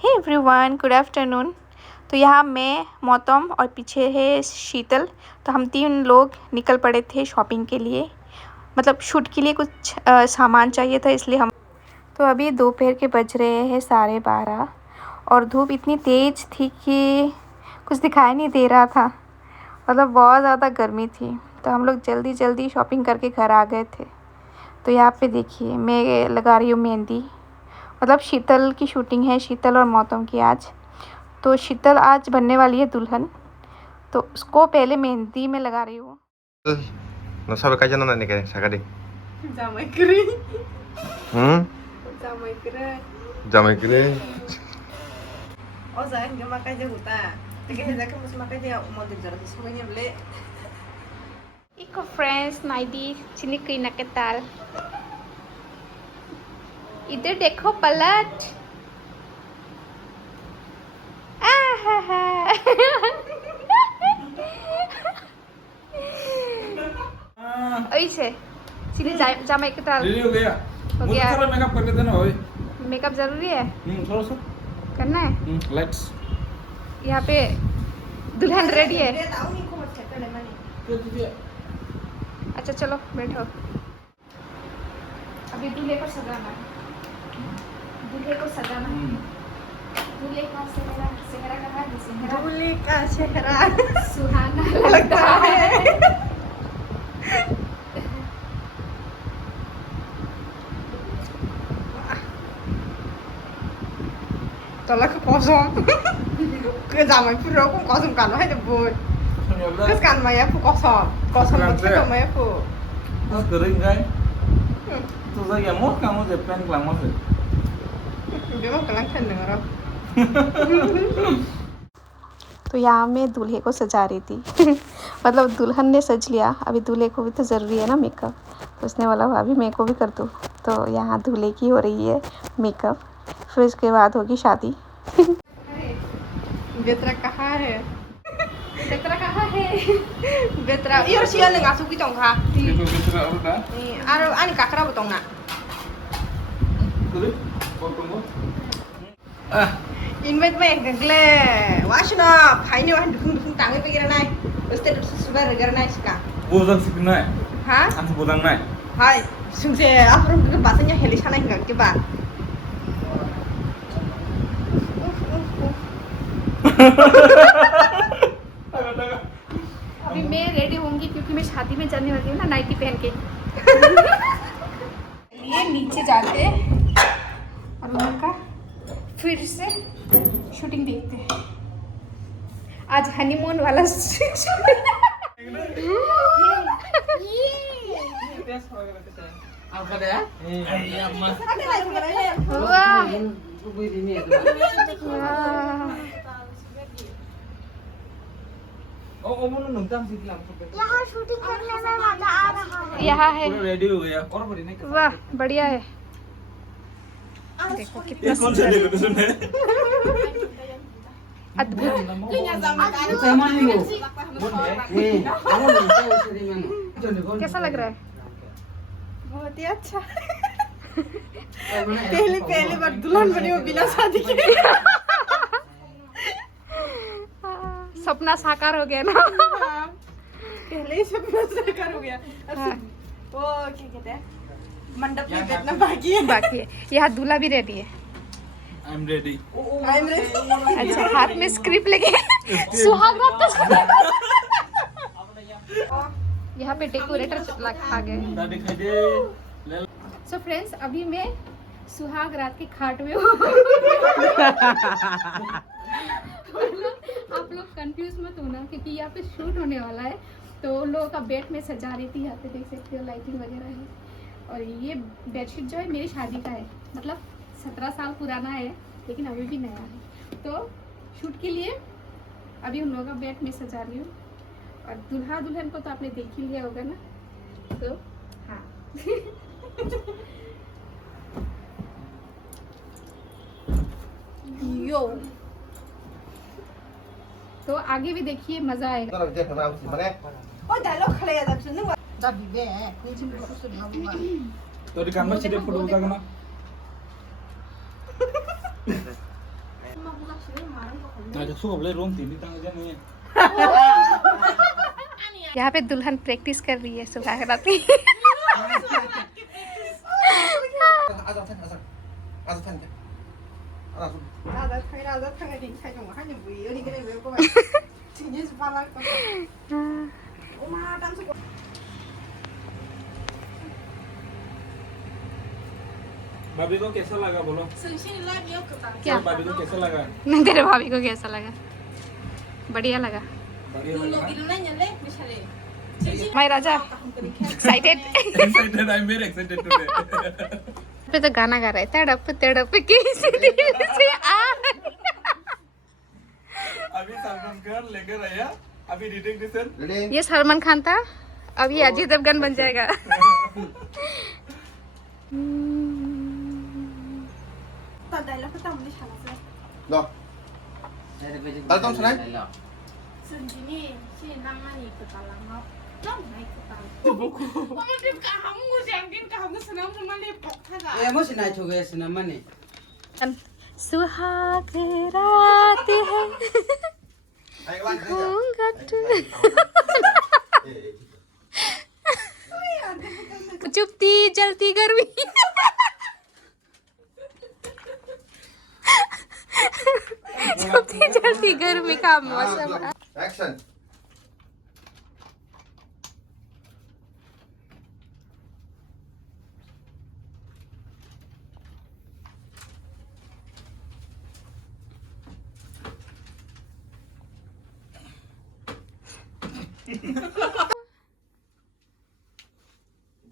Hey everyone, good afternoon. तो यहाँ मैं, मौतम और पीछे है शीतल। तो हम 3 लोग निकल पड़े थे शॉपिंग के लिए, मतलब शूट के लिए कुछ सामान चाहिए था, इसलिए हम। तो अभी दोपहर के बज रहे हैं 12:30 और धूप इतनी तेज़ थी कि कुछ दिखाई नहीं दे रहा था, मतलब बहुत ज़्यादा गर्मी थी। तो हम लोग जल्दी जल्दी शॉपिंग करके घर आ गए थे। तो यहाँ पे देखिए मैं लगा रही हूँ मेहंदी, मतलब शीतल की शूटिंग है, शीतल और मौतम की आज। तो शीतल आज बनने वाली है दुल्हन, तो उसको पहले मेहंदी में लगा रही हूँ। Nó sao với cái chân này kìa, xả cái đi. Damai kering. Hmm? Damai kering. Jamai kere. Oh, saya nggak makan jagung ta. Tapi saya kan masih makan jagung mau dijarah semuanya beli. Eco friends, Nayudu चिनी करीना के ताल। इधर देखो पलट। आहा ऐसे चिनी जामा के ताल। रेडी हो गया। हो मुझे गया। थोड़ा मेकअप कर देते ना भाई। मेकअप जरूरी है, थोड़ा सा करना है। लाइट्स यहाँ पे दुल्हन रेडी है। Dia tahu nih kok mau cek dari mana. अच्छा चलो बैठो। अभी दूल्हे को सजाना है, दूल्हे को सजाना है। दूल्हे का सेहरा कहाँ है? सेहरा Beli ka chehra. सुहाना लगता लगता है। है। Tolak ke kosong. Ke zaman pura aku kosong kan wahai debut. Ke kan maya aku kosong. Kosong betul ke maya aku. बस करेंगे तो जाएगा मोर का मुझे पेन क्लाम मुझे Dia mau kelang kan dengar. तो यहाँ मैं दूल्हे को सजा रही थी मतलब दुल्हन ने सज लिया, अभी दूल्हे को भी तो ज़रूरी है ना मेकअप। तो उसने बोला भाभी मैं को भी कर दूँ। तो यहाँ दूल्हे की हो रही है मेकअप, फिर उसके बाद होगी शादी। Betra kah है? बेतरा कहाँ है? Betra. Iya siya nang asuki tong ha. देखो कितना और था Ni aro ani kakra botong na. करे और तुमको Invite me gagle. Washna phaini wa dukung tangai pikiran nai. Uste subar regar nai ska. वो जब सीखना है Ha? हम बोलना है Hai, sungse apro ke bahasanya heli sana enggak ke ba. अभी मैं रेडी होंगी क्योंकि मैं शादी में जाने वाली हूँ ना, नाइटी पहन के। ये नीचे जाते हैं और उनका फिर से शूटिंग देखते हैं। आज हनीमून वाला apa deh iya mas वाह ओ वो नुकसान सीख ला यहाँ शूटिंग करने में मजा आ रहा है। यहाँ है। पूरा रेडी हो गया और बड़ी नहीं वाह बढ़िया है, देखो कितना ये कौन सा सुंदर, डेकोरेशन है अद्भुत। कैसा लग रहा है? बहुत ही अच्छा. पहली बार दुल्हन बनी हो बिना शादी के. सपना साकार हो गया ना। पहले ही सपना साकार हो गया. हाँ। वो क्या कहते हैं? मंडप में बैठना बाकी है. बाकी है, यहाँ दूल्हा भी रेडी है। I am ready I'm ready. अच्छा हाथ में स्क्रिप्ट लेके सुहाग रात तो यहाँ पे डेकोरेटर आ गए। दादी दिखाई दे सो फ्रेंड्स, अभी मैं सुहाग रात के खाट में हूँ। आप लोग कंफ्यूज मत होना क्योंकि यहाँ पे शूट होने वाला है। तो उन लोगों का बेड में सजा रही थी, यहाँ पे देख सकते हो लाइटिंग वगैरह है। और ये बेडशीट जो है मेरी शादी का है, मतलब 17 साल पुराना है लेकिन अभी भी नया है। तो शूट के लिए अभी उन लोगों का बेड में सजा रही हूँ। और दूल्हा दुल्हन को तो आपने देख ही लिया होगा ना, तो हाँ। Yo. तो आगे भी देखिए मजा आएगा। Oh, dialog खले ya dak sunu. Da bibe. Ni chin ko su na buka. तो दुकान में सीधे फोटो उतारना Ada suka boleh rom tini tang aja nih. यहाँ पे दुल्हन प्रैक्टिस कर रही है सुबह रात में 나도 탕에 차좀 하니 뭐 이리 그래 왜 그거 진짜 발랄 거 엄마 땀 쏟고 Babi ko कैसा लगा बोलो? 승신이 라비요 그다 क्या बाबी को कैसा लगा? नहीं तेरे भाभी को कैसा लगा बढ़िया लगा बढ़िया लगा. 이루나 년래 미샤레 my Raja excited Excited, I'm very excited today. पे तो गाना गा रहा है तड़प तड़प किसी दिल से आ अभी सलमान खान लेकर आया. अभी रीडिंग डिसन. Ready? ये सलमान खान था अब ये अजय देवगन बन जाएगा 다달라 그다 우리 잘했어 너. 나도 좀 전해. 승진이 신랑만이 그달라마 좀 많이 그달 어머 좀 까먹고 장긴 까먹고 사람 좀 빨리 복하자 ए मसिना छोगे सिना मने सुहाग रात है Ayo lan. घूंघट चुपती जलती गर्मी चुपती जलती गर्मी का मौसम है Action.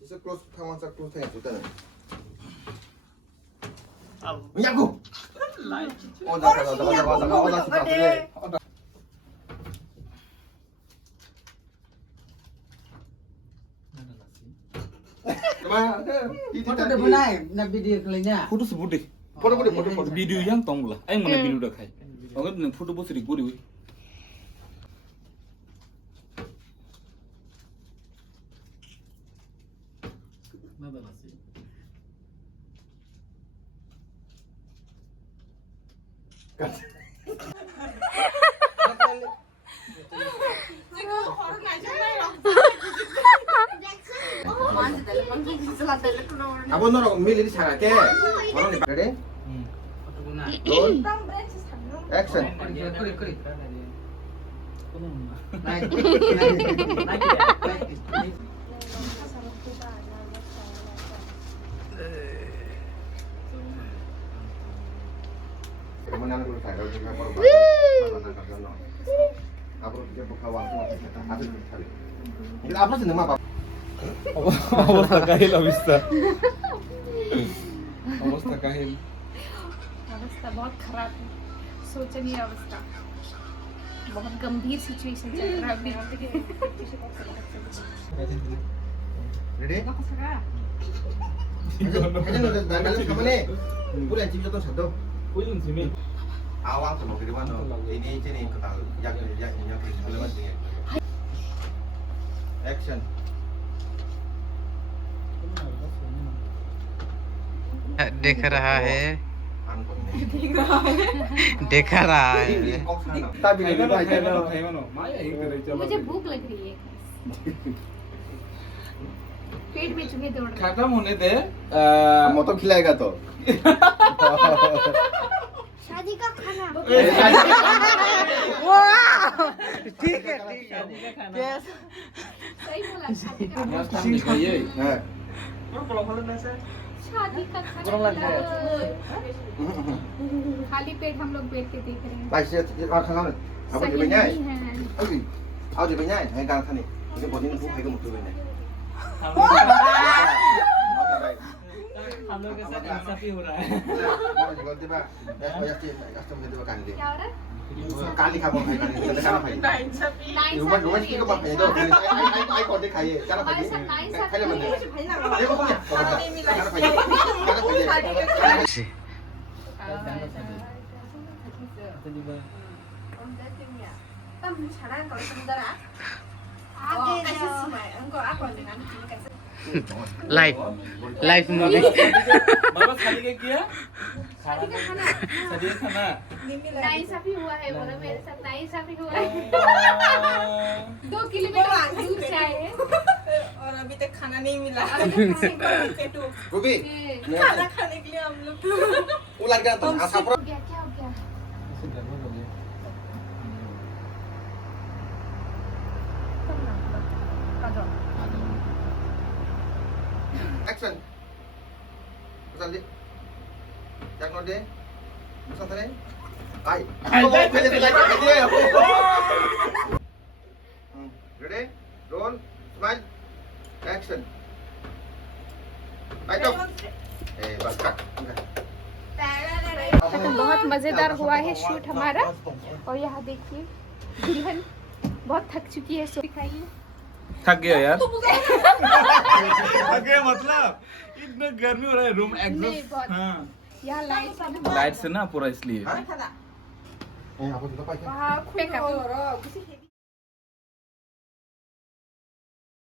Just close, come on, close thing, 일단은. 야구. 나가. 그래. Kemana? Photo दे बनाए ना video कलिnya Foto sebut deh. Foto. Video yang tong lah. Ayo mana video dah kai. Oke, foto bos sering gue deh. 지금 걸어 나잖아요 완전 달라 방송 기술라 달라 그러는 Abang norang milih sarake. Orang di ready? Photo बना Roll. 땅 브랜치 잡는 Action. करी Naik Kemenangan dulu saya kalau kita baru Apa dia buka waktu apa cari. Kita apa sih nama apa? अवस्था काहिल अवस्था अवस्था काहिल अवस्था बहुत खराब है सोचनीय अवस्था बहुत गंभीर सिचुएशन चल रहा है अभी Ready? 거사가 Kayaknya udah dalam kamu nih. Pura yang cipta tuh satu. Kuilun sih men Awang sama kiri mana? Ini ketal yang halaman ini. Action. देख रहा है देखा रहा है Tapi खाई ini मानो aja loh. खाई मानो माया एक तरह चलो मुझे भूख लग रही है पेट में चूहे दौड़ रहे खत्म होने दे Kamu tuh खिलाएगा तो. शादी का खाना ठीक है हैं सही बोला शादी का नाश्ता में खाइए Nah. शादी का खाना खाली पेट हम लोग बैठ के देख रहे हैं Pasti orang kamu. Apa सही di banyak? नहीं है Oke. Aku di banyak. Hai kang tani. Ini bodi ini bukan kamu tuh banyak. हम लोग के साथ इंसाफी हो रहा है Tiba, banyak sih. Custom tiba kali. क्या हो रहा है Kali kamu hai kali. Kita kali hai. Rumah sih kau pakai itu. Ai kau dek hai. Cara हमारे pakai. साथ नाइंसाफी Kali mana? 발나 Dia kau punya. Cara pakai. Cara pakai. 땀 잘하는 거 있습니다 आगे कैसे जाओ सुनाए उनको आप बोलते हैं कैसे लाइव लाइव मूवी बाबा खाली क्या किया शादी का खाना शादी का खाना नाइंसाफी हुआ है बोला मेरे साथ नाइंसाफी हुआ है 2 किलोमीटर दूर से आए हैं और अभी तक खाना नहीं मिला रूबी खाना खाने के लिए हम लोग वो लग गया था आशा हो गया क्या हो गया एक्शन चल दे jak no deh bisa tadi ai pede dia ready roll smile action ayo बस कट बहुत मज़ेदार हुआ है शूट हमारा और यहाँ देखिए दुल्हन बहुत थक चुकी है सो दिखाइए थक गया यार थक गया मतलब इतना गर्मी हो रहा है रूम नहीं, एग्जॉस्ट बहुत। हाँ यहाँ लाइट से ना पूरा इसलिए apa kita pakai wah aku